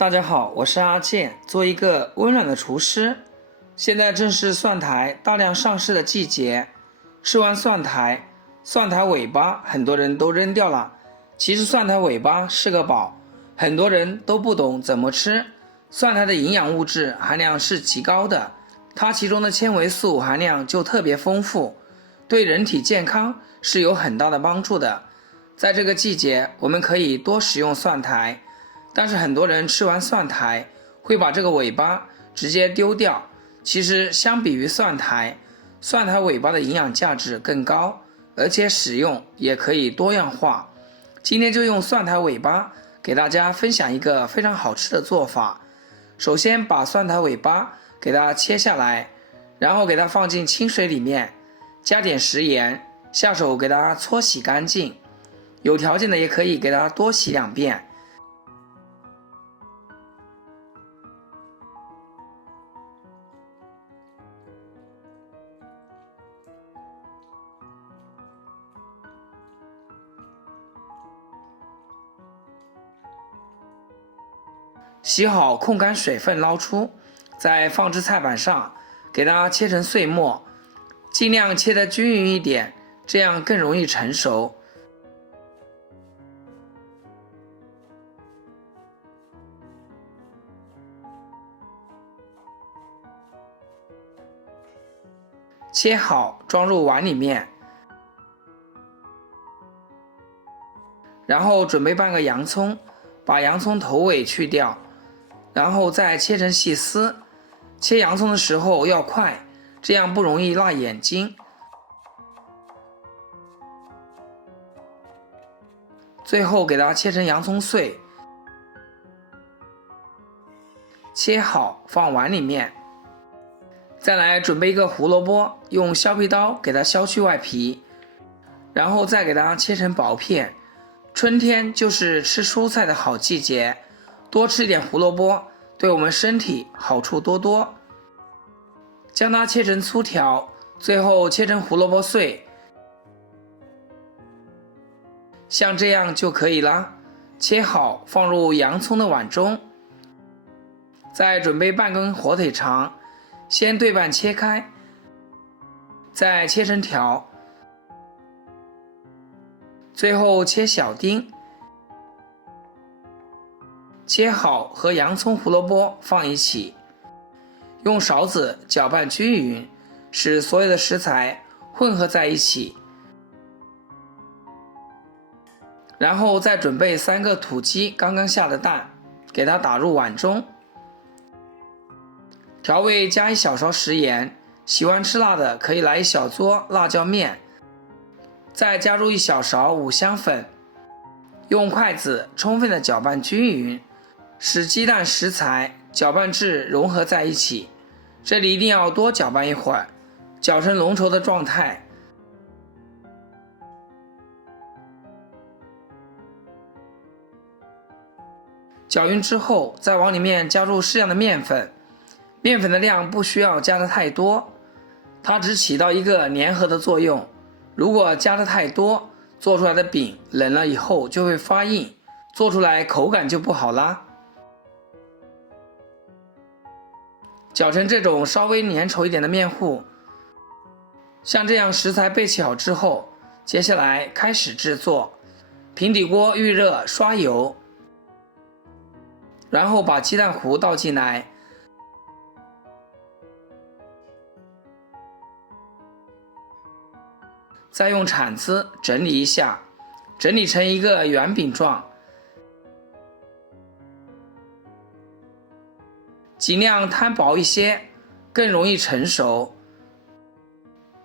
大家好，我是阿健，做一个温暖的厨师。现在正是蒜苔大量上市的季节，吃完蒜苔尾巴很多人都扔掉了。其实蒜苔尾巴是个宝，很多人都不懂怎么吃。蒜苔的营养物质含量是极高的，它其中的纤维素含量就特别丰富，对人体健康是有很大的帮助的。在这个季节，我们可以多食用蒜苔。但是很多人吃完蒜苔会把这个尾巴直接丢掉，其实相比于蒜苔尾巴的营养价值更高，而且使用也可以多样化。今天就用蒜苔尾巴给大家分享一个非常好吃的做法。首先把蒜苔尾巴给它切下来，然后给它放进清水里面，加点食盐，下手给它搓洗干净，有条件的也可以给它多洗2遍。洗好控干水分捞出，再放置菜板上，给它切成碎末，尽量切得均匀一点，这样更容易成熟。切好装入碗里面，然后准备半个洋葱，把洋葱头尾去掉，然后再切成细丝。切洋葱的时候要快，这样不容易辣眼睛。最后给它切成洋葱碎，切好放碗里面。再来准备一个胡萝卜，用削皮刀给它削去外皮，然后再给它切成薄片。春天就是吃蔬菜的好季节，多吃一点胡萝卜对我们身体好处多多。将它切成粗条，最后切成胡萝卜碎，像这样就可以啦。切好放入洋葱的碗中，再准备半根火腿肠，先对半切开，再切成条，最后切小丁。切好和洋葱、胡萝卜放一起，用勺子搅拌均匀，使所有的食材混合在一起。然后再准备3个土鸡刚刚下的蛋，给它打入碗中。调味加1小勺食盐，喜欢吃辣的可以来1小撮辣椒面，再加入1小勺五香粉，用筷子充分的搅拌均匀，使鸡蛋食材搅拌至融合在一起。这里一定要多搅拌一会儿，搅成浓稠的状态。搅匀之后，再往里面加入适量的面粉，面粉的量不需要加的太多，它只起到一个粘合的作用。如果加的太多，做出来的饼冷了以后就会发硬，做出来口感就不好啦。搅成这种稍微粘稠一点的面糊，像这样食材备齐好之后，接下来开始制作。平底锅预热，刷油，然后把鸡蛋糊倒进来，再用铲子整理一下，整理成一个圆饼状，尽量摊薄一些，更容易成熟。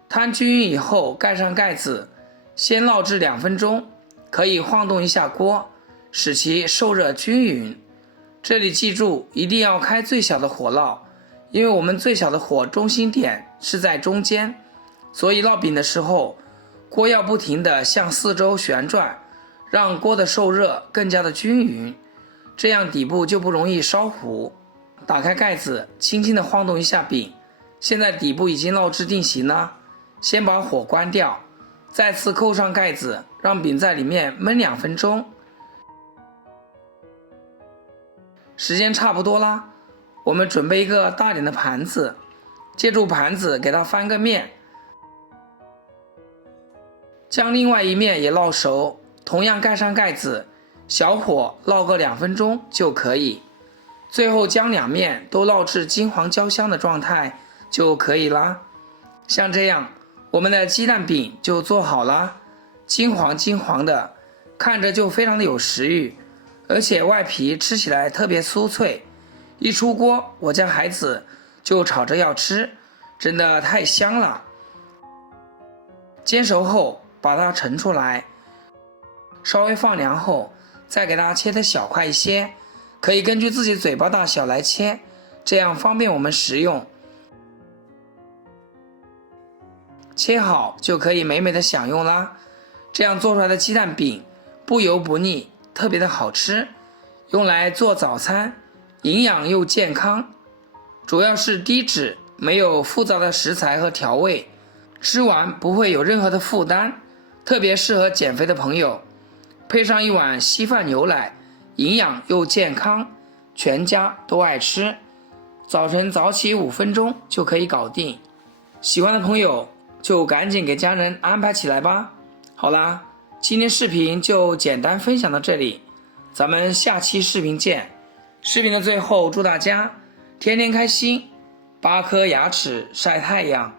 摊均匀以后盖上盖子，先烙制2分钟，可以晃动一下锅，使其受热均匀。这里记住一定要开最小的火烙，因为我们最小的火中心点是在中间，所以烙饼的时候锅要不停地向四周旋转，让锅的受热更加的均匀，这样底部就不容易烧糊。打开盖子，轻轻地晃动一下饼，现在底部已经烙制定型了。先把火关掉，再次扣上盖子，让饼在里面焖2分钟。时间差不多啦，我们准备一个大点的盘子，借助盘子给它翻个面，将另外一面也烙熟，同样盖上盖子，小火烙个2分钟就可以。最后将两面都烙至金黄焦香的状态就可以啦。像这样，我们的鸡蛋饼就做好了，金黄金黄的，看着就非常的有食欲，而且外皮吃起来特别酥脆。一出锅，我家孩子就吵着要吃，真的太香了。煎熟后把它盛出来，稍微放凉后再给它切得小块一些，可以根据自己嘴巴大小来切，这样方便我们食用。切好就可以美美的享用啦。这样做出来的鸡蛋饼不油不腻，特别的好吃，用来做早餐，营养又健康，主要是低脂，没有复杂的食材和调味，吃完不会有任何的负担，特别适合减肥的朋友。配上一碗稀饭牛奶，营养又健康，全家都爱吃。早晨早起5分钟就可以搞定，喜欢的朋友就赶紧给家人安排起来吧。好啦，今天视频就简单分享到这里，咱们下期视频见。视频的最后，祝大家天天开心，8颗牙齿晒太阳。